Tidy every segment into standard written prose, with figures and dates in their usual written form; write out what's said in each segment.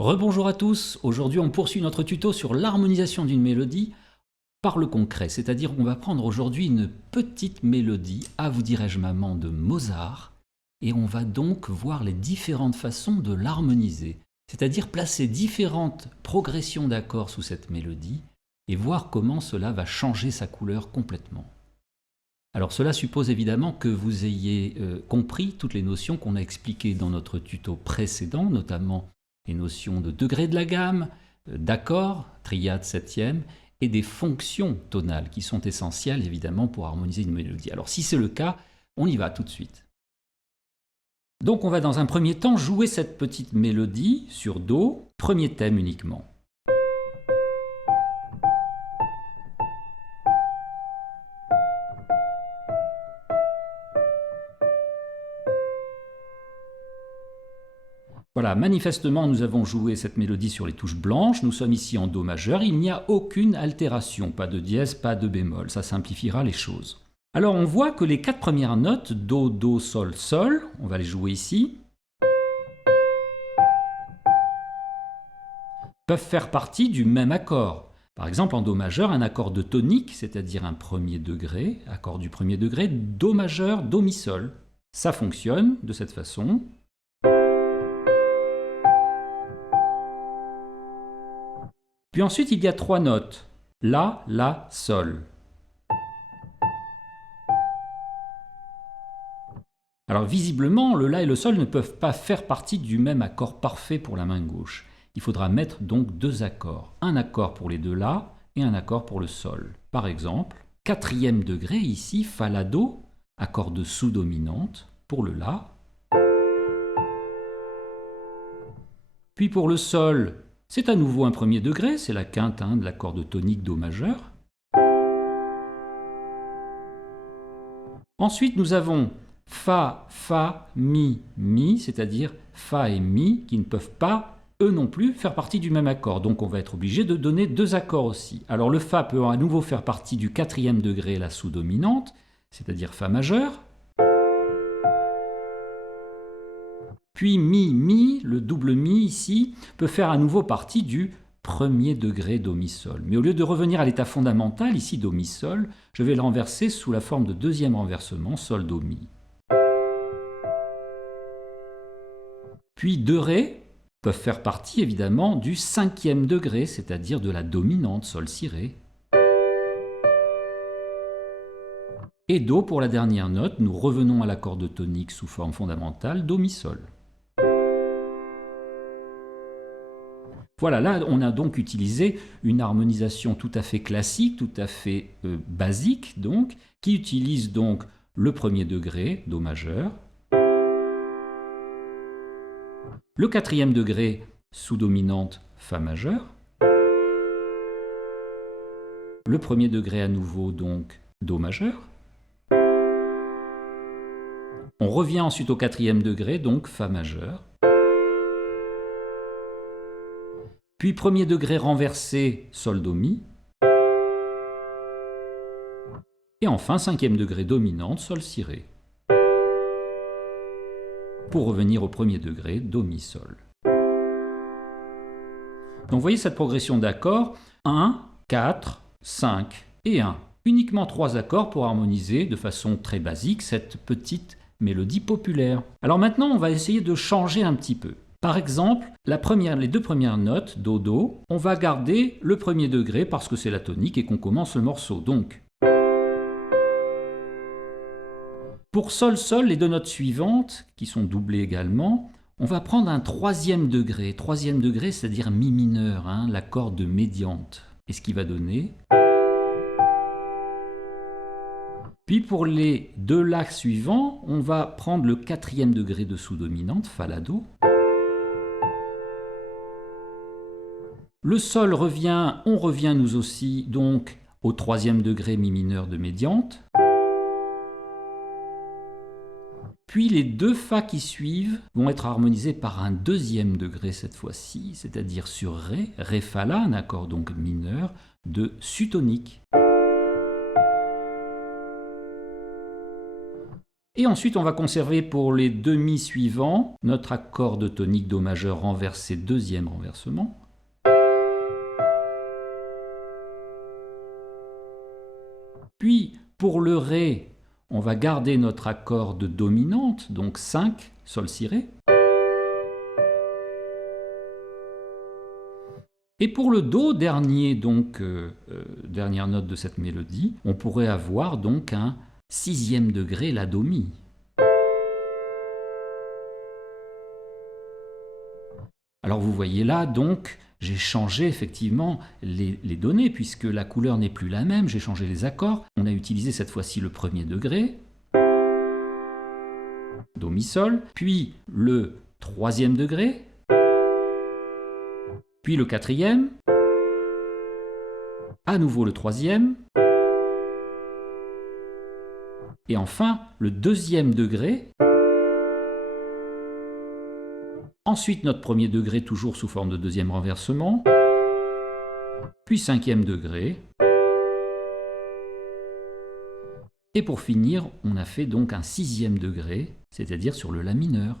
Rebonjour à tous, aujourd'hui on poursuit notre tuto sur l'harmonisation d'une mélodie par le concret, c'est-à-dire qu'on va prendre aujourd'hui une petite mélodie, à vous dirais-je maman, de Mozart, et on va donc voir les différentes façons de l'harmoniser, c'est-à-dire placer différentes progressions d'accords sous cette mélodie et voir comment cela va changer sa couleur complètement. Alors cela suppose évidemment que vous ayez compris toutes les notions qu'on a expliquées dans notre tuto précédent, notamment les notions de degré de la gamme, d'accords, triade septième, et des fonctions tonales qui sont essentielles évidemment pour harmoniser une mélodie. Alors si c'est le cas, on y va tout de suite. Donc on va dans un premier temps jouer cette petite mélodie sur Do, premier thème uniquement. Voilà, manifestement, nous avons joué cette mélodie sur les touches blanches. Nous sommes ici en Do majeur. Il n'y a aucune altération, pas de dièse, pas de bémol. Ça simplifiera les choses. Alors, on voit que les 4 premières notes, Do, Do, Sol, Sol, on va les jouer ici, peuvent faire partie du même accord. Par exemple, en Do majeur, un accord de tonique, c'est-à-dire un premier degré, accord du premier degré, Do majeur, Do, Mi, Sol. Ça fonctionne de cette façon. Puis ensuite, il y a 3 notes. La, La, Sol. Alors visiblement, le La et le Sol ne peuvent pas faire partie du même accord parfait pour la main gauche. Il faudra mettre donc 2 accords. Un accord pour les 2 La et un accord pour le Sol. Par exemple, 4e degré ici, Fa, La, Do, accord de sous-dominante pour le La. Puis pour le Sol, c'est à nouveau un premier degré, c'est la quinte de l'accord de tonique Do majeur. Ensuite, nous avons Fa, Fa, Mi, Mi, c'est-à-dire Fa et Mi, qui ne peuvent pas, eux non plus, faire partie du même accord. Donc on va être obligé de donner 2 accords aussi. Alors le Fa peut à nouveau faire partie du 4e degré, la sous-dominante, c'est-à-dire Fa majeur. Puis Mi, Mi, le double Mi ici, peut faire à nouveau partie du premier degré Do, Mi, Sol. Mais au lieu de revenir à l'état fondamental, ici Do, Mi, Sol, je vais le renverser sous la forme de deuxième renversement, Sol, Do, Mi. Puis 2 Ré peuvent faire partie évidemment du 5e degré, c'est-à-dire de la dominante, Sol, Si, Ré. Et Do pour la dernière note, nous revenons à l'accord de tonique sous forme fondamentale, Do, Mi, Sol. Voilà, là on a donc utilisé une harmonisation tout à fait classique, tout à fait basique donc, qui utilise donc le premier degré, Do majeur, le 4e degré, sous-dominante, Fa majeur, le premier degré à nouveau donc Do majeur, on revient ensuite au 4e degré, donc Fa majeur, puis premier degré renversé, Sol, Do, Mi, et enfin 5e degré dominante, Sol, Si, Ré, pour revenir au premier degré, Do, Mi, Sol. Donc vous voyez cette progression d'accords, 1, 4, 5 et 1. Uniquement 3 accords pour harmoniser de façon très basique cette petite mélodie populaire. Alors maintenant, on va essayer de changer un petit peu. Par exemple, les 2 premières notes, Do, Do, on va garder le premier degré parce que c'est la tonique et qu'on commence le morceau. Donc, pour Sol, Sol, les 2 notes suivantes, qui sont doublées également, on va prendre un 3e degré. 3e degré, c'est-à-dire Mi mineur, l'accord de médiante. Et ce qui va donner... Puis pour les 2 La suivants, on va prendre le 4e degré de sous-dominante, Fa, La, Do. Le Sol revient, on revient nous aussi donc au 3e degré Mi mineur de médiante. Puis les 2 Fa qui suivent vont être harmonisés par un 2e degré cette fois-ci, c'est-à-dire sur Ré, Ré, Fa, La, un accord donc mineur de sus tonique. Et ensuite, on va conserver pour les demi suivants notre accord de tonique Do majeur renversé, deuxième renversement. Puis, pour le Ré, on va garder notre accord de dominante, donc 5, Sol, Si, Ré. Et pour le Do, dernière note de cette mélodie, on pourrait avoir donc un sixième degré, La, Do, Mi. Alors vous voyez là, donc, j'ai changé effectivement les données, puisque la couleur n'est plus la même, j'ai changé les accords. On a utilisé cette fois-ci le premier degré, Do, Mi, Sol, puis le troisième degré, puis le quatrième, à nouveau le troisième, et enfin le deuxième degré. Ensuite notre premier degré toujours sous forme de deuxième renversement, puis cinquième degré. Et pour finir, on a fait donc un sixième degré, c'est-à-dire sur le La mineur.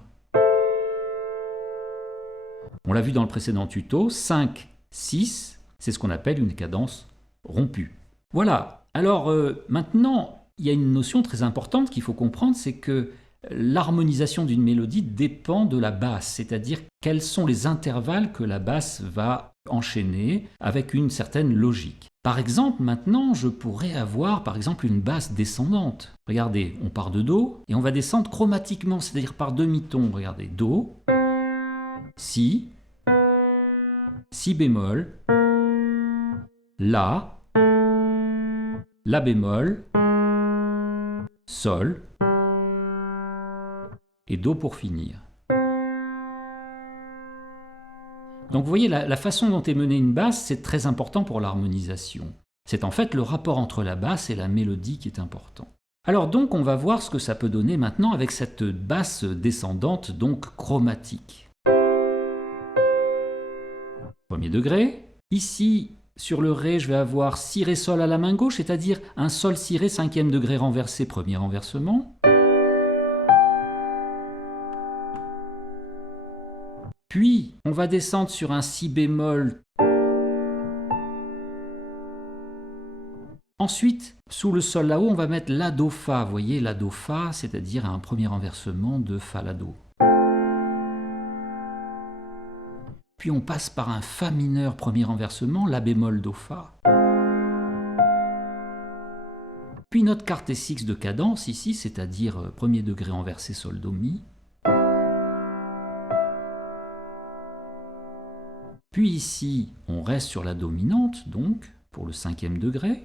On l'a vu dans le précédent tuto, 5, 6, c'est ce qu'on appelle une cadence rompue. Voilà, alors maintenant, il y a une notion très importante qu'il faut comprendre, c'est que l'harmonisation d'une mélodie dépend de la basse, c'est-à-dire quels sont les intervalles que la basse va enchaîner avec une certaine logique. Par exemple, maintenant, je pourrais avoir par exemple une basse descendante. Regardez, on part de Do et on va descendre chromatiquement, c'est-à-dire par demi-ton. Regardez, Do, Si, Si bémol, La, La bémol, Sol, et Do pour finir. Donc vous voyez, la façon dont est menée une basse, c'est très important pour l'harmonisation. C'est en fait le rapport entre la basse et la mélodie qui est important. Alors donc on va voir ce que ça peut donner maintenant avec cette basse descendante, donc chromatique. Premier degré. Ici, sur le Ré, je vais avoir Si, Ré, Sol à la main gauche, c'est-à-dire un Sol, Si, Ré, cinquième degré renversé, premier renversement. Puis, on va descendre sur un Si bémol. Ensuite, sous le Sol là-haut, on va mettre La, Do, Fa. Vous voyez, La, Do, Fa, c'est-à-dire un premier renversement de Fa, La, Do. Puis on passe par un Fa mineur, premier renversement, La bémol, Do, Fa. Puis notre quartet six de cadence ici, c'est-à-dire premier degré renversé, Sol, Do, Mi. Puis ici, on reste sur la dominante, donc, pour le cinquième degré.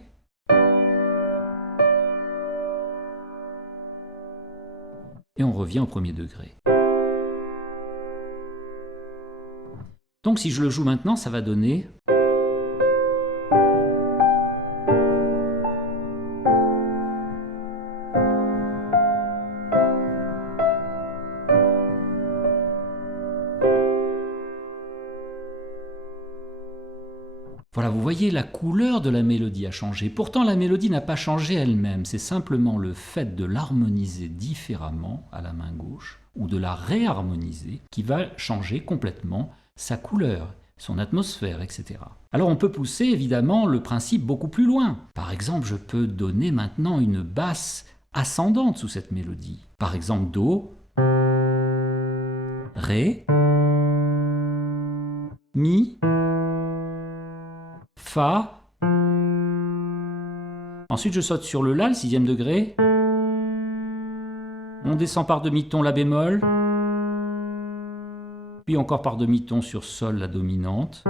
Et on revient au premier degré. Donc si je le joue maintenant, ça va donner... Voilà, vous voyez, la couleur de la mélodie a changé. Pourtant, la mélodie n'a pas changé elle-même. C'est simplement le fait de l'harmoniser différemment à la main gauche ou de la réharmoniser qui va changer complètement sa couleur, son atmosphère, etc. Alors on peut pousser évidemment le principe beaucoup plus loin. Par exemple, je peux donner maintenant une basse ascendante sous cette mélodie. Par exemple, Do, Ré, Mi, Fa. Ensuite, je saute sur le La, le sixième degré. On descend par demi-ton La bémol. Puis encore par demi-ton sur Sol, la dominante.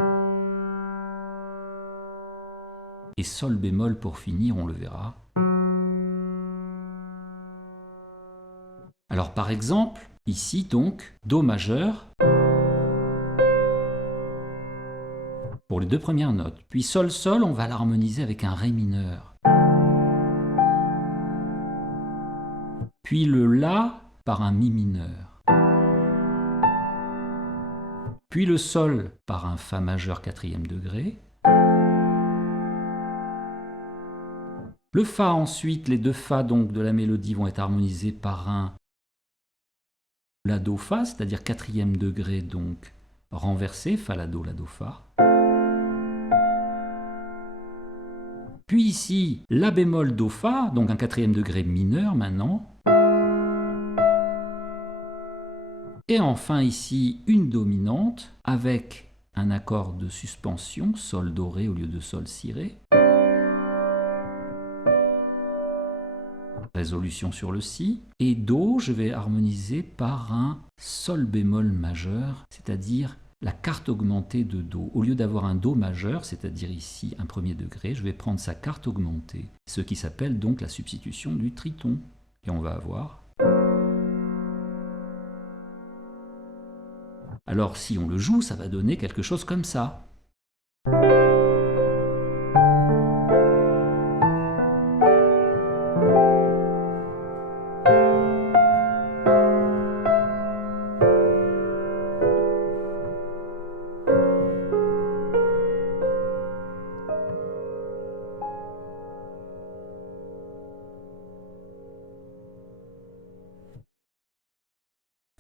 Et Sol bémol pour finir, on le verra. Alors par exemple, ici donc, Do majeur. Pour les deux premières notes. Puis Sol, Sol, on va l'harmoniser avec un Ré mineur. Puis le La par un Mi mineur. Puis le Sol par un Fa majeur quatrième degré. Le Fa ensuite, les deux Fa donc de la mélodie vont être harmonisés par un La Do Fa, c'est-à-dire quatrième degré donc renversé, Fa La Do Fa. Puis ici, La bémol Do Fa, donc un quatrième degré mineur maintenant. Et enfin ici, une dominante avec un accord de suspension, Sol Do Ré au lieu de Sol Si Ré. Résolution sur le Si. Et Do, je vais harmoniser par un Sol bémol majeur, c'est-à-dire la quarte augmentée de Do. Au lieu d'avoir un Do majeur, c'est-à-dire ici un premier degré, je vais prendre sa quarte augmentée, ce qui s'appelle donc la substitution du triton. Et on va avoir... Alors si on le joue, ça va donner quelque chose comme ça.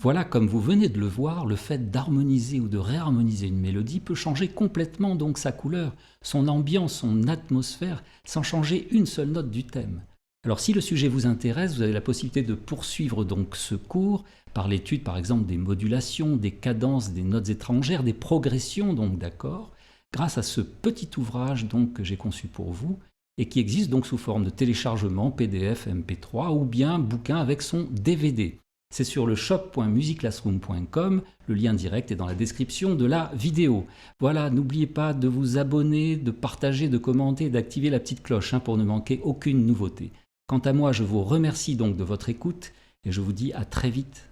Voilà, comme vous venez de le voir, le fait d'harmoniser ou de réharmoniser une mélodie peut changer complètement donc sa couleur, son ambiance, son atmosphère, sans changer une seule note du thème. Alors si le sujet vous intéresse, vous avez la possibilité de poursuivre donc ce cours par l'étude par exemple des modulations, des cadences, des notes étrangères, des progressions donc d'accords, grâce à ce petit ouvrage donc que j'ai conçu pour vous et qui existe donc sous forme de téléchargement PDF, MP3 ou bien bouquin avec son DVD. C'est sur le shop.musiclassroom.com, le lien direct est dans la description de la vidéo. Voilà, n'oubliez pas de vous abonner, de partager, de commenter, d'activer la petite cloche pour ne manquer aucune nouveauté. Quant à moi, je vous remercie donc de votre écoute et je vous dis à très vite.